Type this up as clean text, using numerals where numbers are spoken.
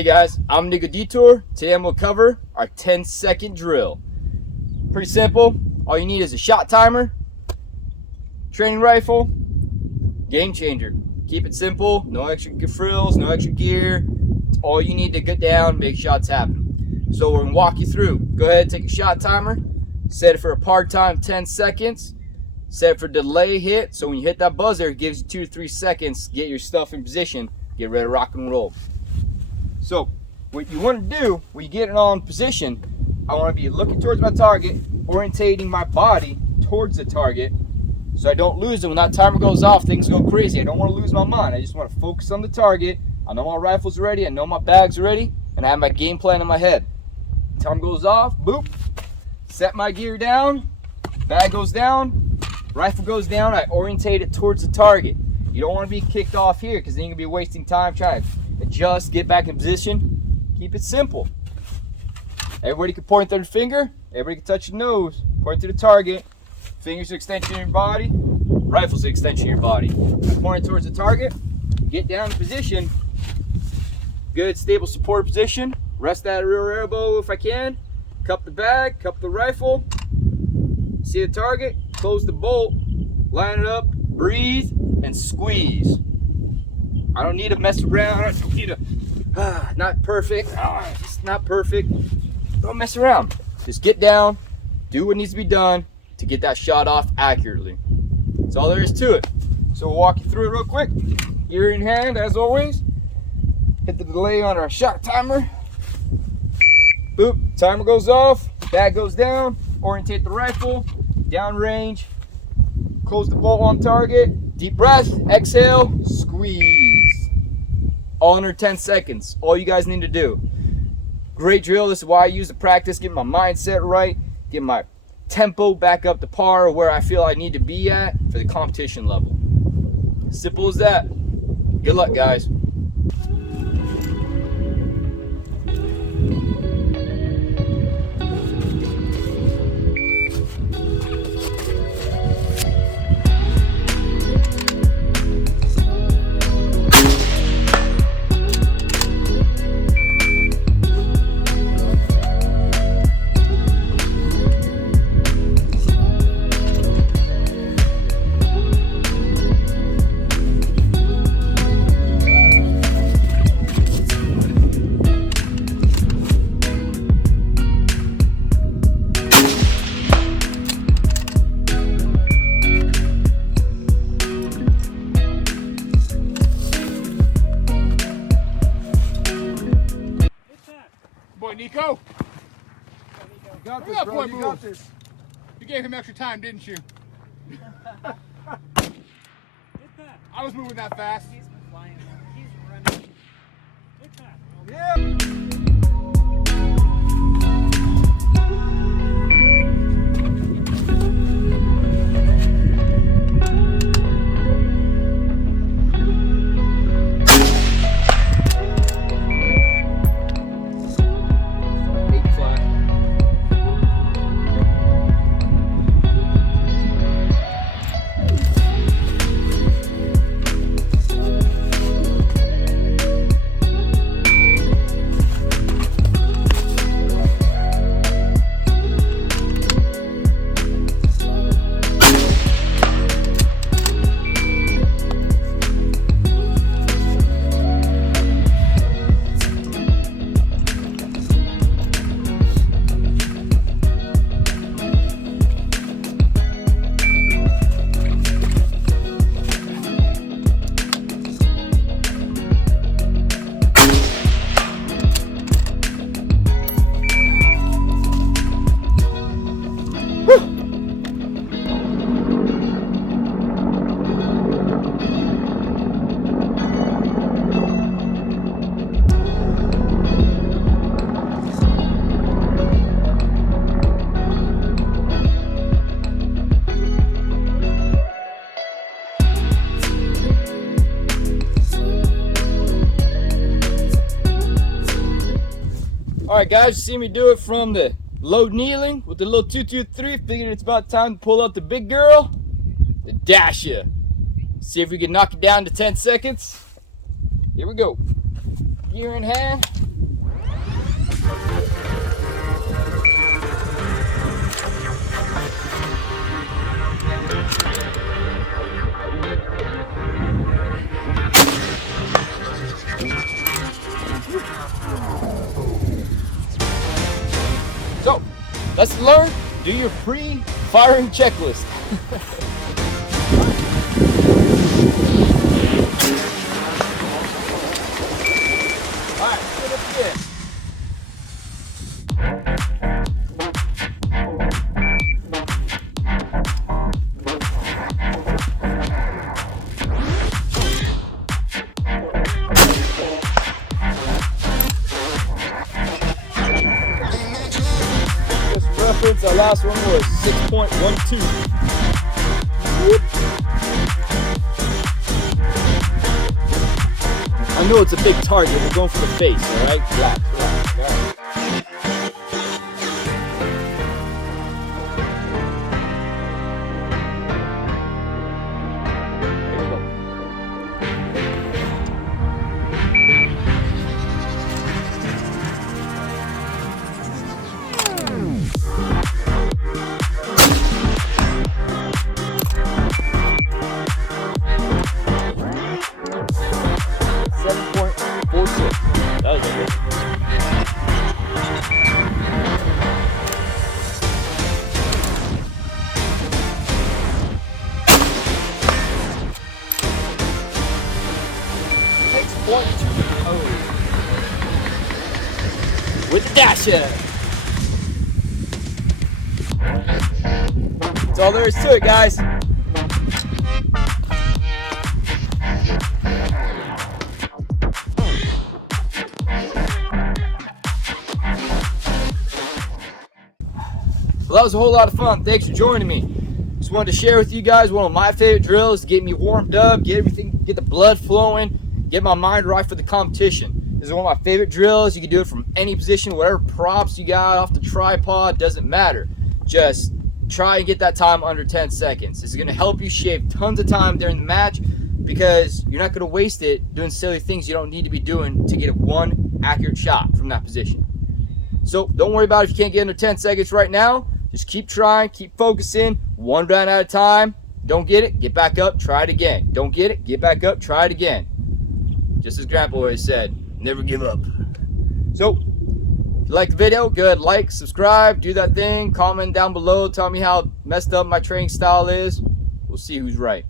Hey guys, I'm Nigga Detour. Today I'm going to cover our 10-second drill. Pretty simple. All you need is a shot timer, training rifle, game changer. Keep it simple. No extra frills, no extra gear. It's all you need to get down, make shots happen. So we're going to walk you through. Go ahead and take a shot timer. Set it for a part time 10 seconds. Set it for delay hit. So when you hit that buzzer, it gives you 2 to 3 seconds to get your stuff in position. Get ready to rock and roll. So what you want to do when you get it all in position, I want to be looking towards my target, orientating my body towards the target so I don't lose it. When that timer goes off, things go crazy. I don't want to lose my mind. I just want to focus on the target. I know my rifle's ready. I know my bag's ready. And I have my game plan in my head. Timer goes off, boop. Set my gear down. Bag goes down. Rifle goes down. I orientate it towards the target. You don't want to be kicked off here because then you're going to be wasting time trying to adjust, get back in position. Keep it simple. Everybody can point their finger. Everybody can touch your nose. Point to the target. Fingers are extension of your body. Rifle's an extension of your body. Point towards the target. Get down in position. Good, stable, supported position. Rest that rear elbow if I can. Cup the bag. Cup the rifle. See the target. Close the bolt. Line it up. Breathe and squeeze. I don't need to mess around. I don't need to, not perfect. It's not perfect. Don't mess around. Just get down, do what needs to be done to get that shot off accurately. That's all there is to it. So we'll walk you through it real quick. Gear in hand, as always. Hit the delay on our shot timer. Boop, timer goes off, bag goes down, orientate the rifle, down range, close the bolt on target, deep breath, exhale, squeeze. All under 10 seconds. All you guys need to do. Great drill. This is why I use to practice, get my mindset right, get my tempo back up to par where I feel I need to be at for the competition level. Simple as that. Good luck, guys. Boy, Nico. You got this, bro. Boy, You got this. You gave him extra time, didn't you? I was moving that fast. He's been flying. He's running. Yeah. Alright guys, you see me do it from the low kneeling with the little 223. Figured it's about time to pull out the big girl, the dasher. See if we can knock it down to 10 seconds. Here we go. Gear in hand. So, let's learn. Do your pre-firing checklist. All right, sit up again. Reference, our last one was 6.12. I know it's a big target, we're going for the face, alright? Relax, relax, alright. There we go. 7.46. That was okay. With the dasher. That's all there is to it, guys. Well, that was a whole lot of fun. Thanks for joining me. Just wanted to share with you guys one of my favorite drills to get me warmed up, get the blood flowing, get my mind right for the competition. This is one of my favorite drills. You can do it from any position, whatever props you got off the tripod, doesn't matter. Just try and get that time under 10 seconds. This is going to help you shave tons of time during the match because you're not going to waste it doing silly things you don't need to be doing to get one accurate shot from that position. So don't worry about it if you can't get under 10 seconds right now. Just keep trying, keep focusing, one round at a time. Don't get it, get back up, try it again. Don't get it, get back up, try it again. Just as Grandpa always said, never give up. So, if you like the video, go ahead, like, subscribe, do that thing, comment down below, tell me how messed up my training style is. We'll see who's right.